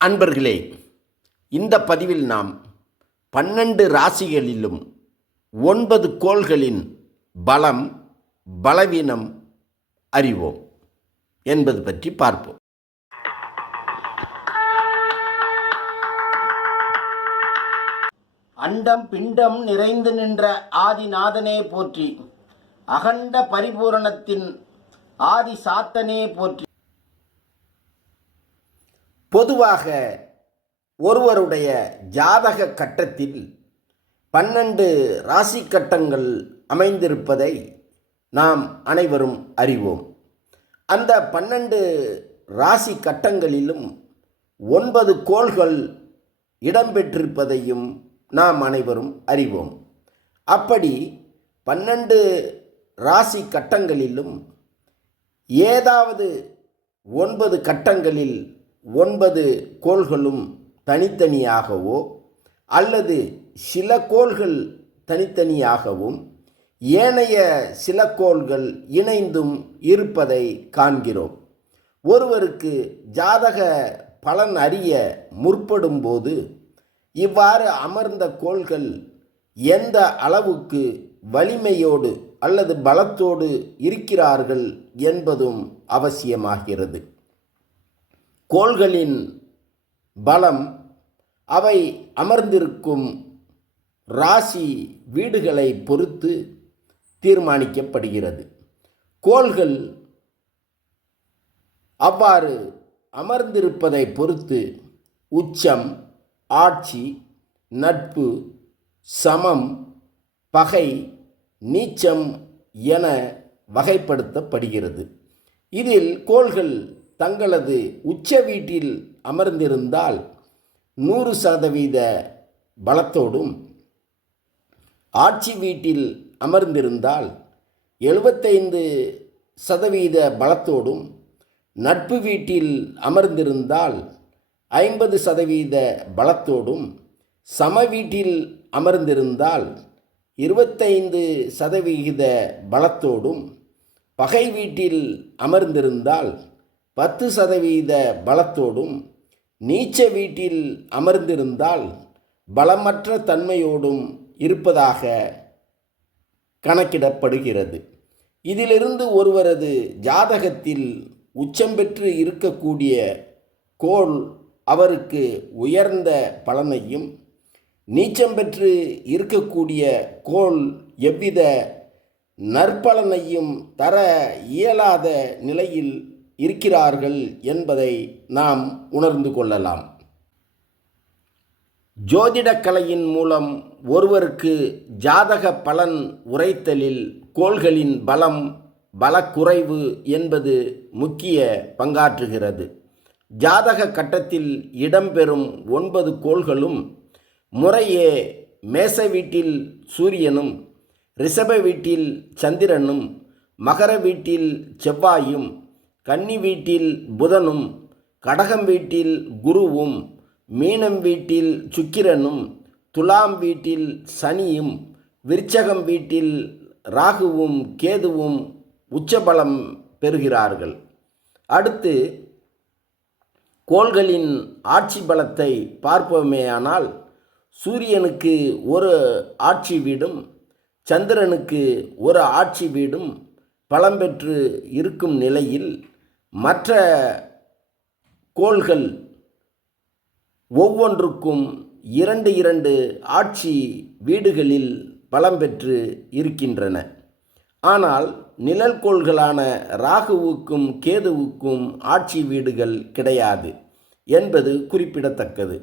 அன்பர்களே, இந்த பதிவில் நாம் 12 ராசிகளிலும் 9 கோள்களின் பலம், பலவீனம் அறிவோம் என்பது பற்றி பார்ப்போம். அண்டம் பிண்டம் நிறைந்து நின்ற ஆதிநாதனே போற்றி, அகண்ட பரிபூரணத்தின் ஆதி சாத்தனே போற்றி. பொதுவாக ஒருவருடைய ஜாதக கட்டத்தில் 12 ராசி கட்டங்கள் அமைந்திருப்பதை நாம் அனைவரும் அறிவோம். அந்த 12 ராசி கட்டங்களிலும் 9 கோள்கள் இடம்பெற்றிருப்பதையும் நாம் அனைவரும் அறிவோம். அப்படி 12 ராசி கட்டங்களிலும் ஏதாவது 9 கட்டங்களில் 9 கோள்களும் தனித்தனியாகவோ அல்லது சில கோள்கள் தனித்தனியாகவும் ஏனைய சில கோள்கள் இணைந்தும் இருப்பதை காண்கிறோம். ஒருவருக்கு ஜாதக பலன் அறிய முற்படும்போது இவ்வாறு அமர்ந்த கோள்கள் எந்த அளவுக்கு வலிமையோடு அல்லது பலத்தோடு இருக்கிறார்கள் என்பதும் அவசியமாகிறது. கோள்களின் பலம் அவை அமர்ந்திருக்கும் ராசி வீடுகளை பொறுத்து தீர்மானிக்கப்படுகிறது. கோள்கள் அவ்வாறு அமர்ந்திருப்பதை பொறுத்து உச்சம், ஆட்சி, நட்பு, சமம், பகை, நீச்சம் என வகைப்படுத்தப்படுகிறது. இதில் கோள்கள் தங்களது உச்ச வீட்டில் அமர்ந்திருந்தால் 100% பலத்தோடும், ஆட்சி வீட்டில் அமர்ந்திருந்தால் 75% பலத்தோடும், நட்பு வீட்டில் அமர்ந்திருந்தால் 50% பலத்தோடும், சம வீட்டில் அமர்ந்திருந்தால் 25% பலத்தோடும், பகை வீட்டில் அமர்ந்திருந்தால் 10% பலத்தோடும், நீச்ச வீட்டில் அமர்ந்திருந்தால் பலமற்ற தன்மையோடும் இருப்பதாக கணக்கிடப்படுகிறது. இதிலிருந்து ஒருவரது ஜாதகத்தில் உச்சம் பெற்று இருக்கக்கூடிய கோள் அவருக்கு உயர்ந்த பலனையும், நீச்சம் பெற்று இருக்கக்கூடிய கோள் எவ்வித நற்பலனையும் தர இயலாத நிலையில் இருக்கிறார்கள் என்பதை நாம் உணர்ந்து கொள்ளலாம். ஜோதிடக்கலையின் மூலம் ஒருவருக்கு ஜாதக பலன் உரைத்தலில் கோள்களின் பலம், பலக்குறைவு என்பது முக்கிய பங்காற்றுகிறது. ஜாதக கட்டத்தில் இடம்பெறும் 9 கோள்களும் முறையே மேச வீட்டில் சூரியனும், ரிஷப வீட்டில் சந்திரனும், மகர வீட்டில் செவ்வாயும், கன்னி வீட்டில் புதனும், கடகம் வீட்டில் குருவும், மீனம் வீட்டில் சுக்கிரனும், துலாம் வீட்டில் சனியும், விருச்சகம் வீட்டில் ராகுவும் கேதுவும் உச்சபலம் பெறுகிறார்கள். அடுத்து கோள்களின் ஆட்சி பலத்தை பார்ப்போமேயானால் சூரியனுக்கு ஒரு ஆட்சி வீடும், சந்திரனுக்கு ஒரு ஆட்சி வீடும் பலம் பெற்று இருக்கும் நிலையில் மற்ற கோள்கள் ஒவ்வொன்றுக்கும் 2 ஆட்சி வீடுகளில் பலம் பெற்று இருக்கின்றன. ஆனால் நிழல் கோள்களான ராகுவுக்கும் கேதுவுக்கும் ஆட்சி வீடுகள் கிடையாது என்பது குறிப்பிடத்தக்கது.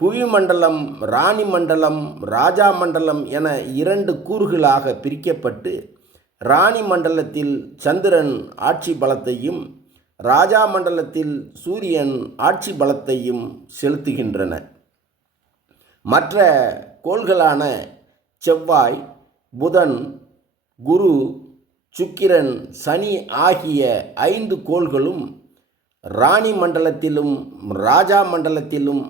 புவி மண்டலம், ராணி மண்டலம், ராஜா மண்டலம் என 2 கூறுகளாக பிரிக்கப்பட்டு ராணி மண்டலத்தில் சந்திரன் ஆட்சி பலத்தையும், ராஜா மண்டலத்தில் சூரியன் ஆட்சி பலத்தையும் செலுத்துகின்றன. மற்ற கோள்களான செவ்வாய், புதன், குரு, சுக்கிரன், சனி ஆகிய 5 கோள்களும் ராணி மண்டலத்திலும் ராஜா மண்டலத்திலும்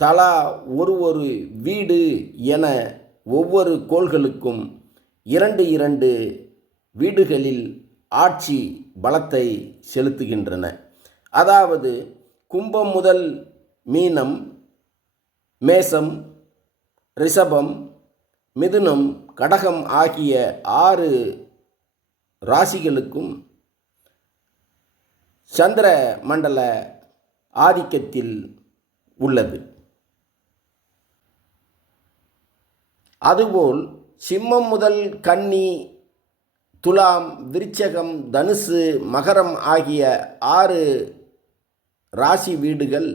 தலா ஒரு வீடு என ஒவ்வொரு கோள்களுக்கும் 2 வீடுகளில் ஆட்சி பலத்தை செலுத்துகின்றன. அதாவது கும்பம் முதல் மீனம், மேசம், ரிஷபம், மிதுனம், கடகம் ஆகிய 6 ராசிகளுக்கும் சந்திர மண்டல ஆதிக்கத்தில் உள்ளது. அதுபோல் சிம்மம் முதல் கன்னி, துலாம், விருச்சகம், தனுசு, மகரம் ஆகிய 6 ராசி வீடுகள்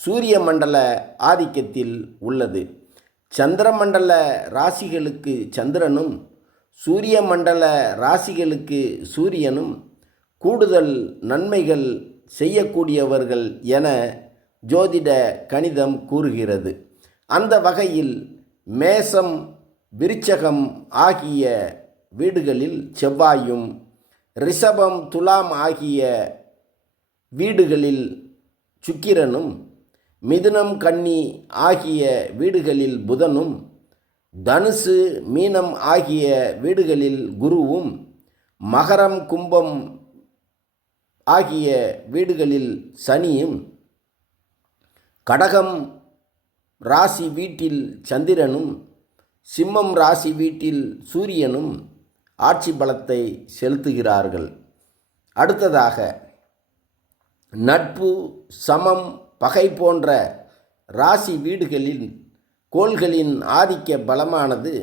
சூரிய மண்டல ஆதிக்கத்தில் உள்ளது. சந்திரமண்டல ராசிகளுக்கு சந்திரனும் சூரிய மண்டல ராசிகளுக்கு சூரியனும் கூடுதல் நன்மைகள் செய்யக்கூடியவர்கள் என ஜோதிட கணிதம் கூறுகிறது. அந்த வகையில் மேசம், விருச்சகம் ஆகிய வீடுகளில் செவ்வாயும், ரிஷபம், துலாம் ஆகிய வீடுகளில் சுக்கிரனும், மிதுனம், கன்னி ஆகிய வீடுகளில் புதனும், தனுசு, மீனம் ஆகிய வீடுகளில் குருவும், மகரம், கும்பம் ஆகிய வீடுகளில் சனியும், கடகம் ராசி வீட்டில் சந்திரனும், சிம்மம் ராசி வீட்டில் சூரியனும் ஆட்சி பலத்தை செலுத்துகிறார்கள். அடுத்ததாக நட்பு, சமம், பகை போன்ற ராசி வீடுகளில் கோள்களின் ஆதிக்க பலமானது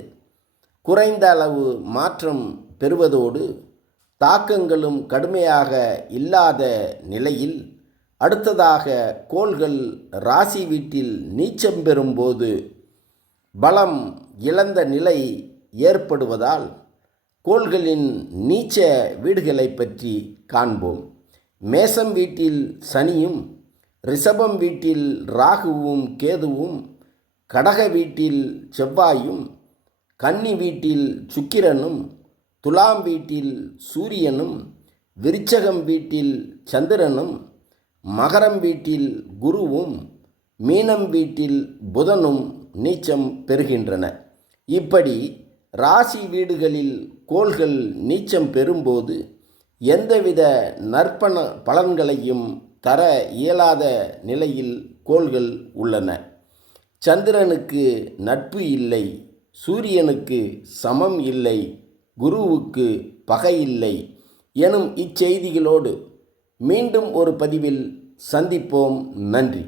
குறைந்த அளவு மாற்றம் பெறுவதோடு தாக்கங்களும் கடுமையாக இல்லாத நிலையில், அடுத்ததாக கோள்கள் ராசி வீட்டில் நீச்சம் பெறும்போது பலம் இழந்த நிலை ஏற்படுவதால் கோள்களின் நீச்ச வீடுகளை பற்றி காண்போம். மேசம் வீட்டில் சனியும், ரிஷபம் வீட்டில் ராகுவும் கேதுவும், கடக வீட்டில் செவ்வாயும், கன்னி வீட்டில் சுக்கிரனும், துலாம் வீட்டில் சூரியனும், விருச்சகம் வீட்டில் சந்திரனும், மகரம் வீட்டில் குருவும், மீனம் வீட்டில் புதனும் நீச்சம் பெறுகின்றன. இப்படி ராசி வீடுகளில் கோள்கள் நீச்சம் பெறும்போது எந்தவித நற்பண பலன்களையும் தர இயலாத நிலையில் கோள்கள் உள்ளன. சந்திரனுக்கு நட்பு இல்லை, சூரியனுக்கு சமம் இல்லை, குருவுக்கு பகை இல்லை எனும் இச்செய்திகளோடு மீண்டும் ஒரு பதிவில் சந்திப்போம். நன்றி.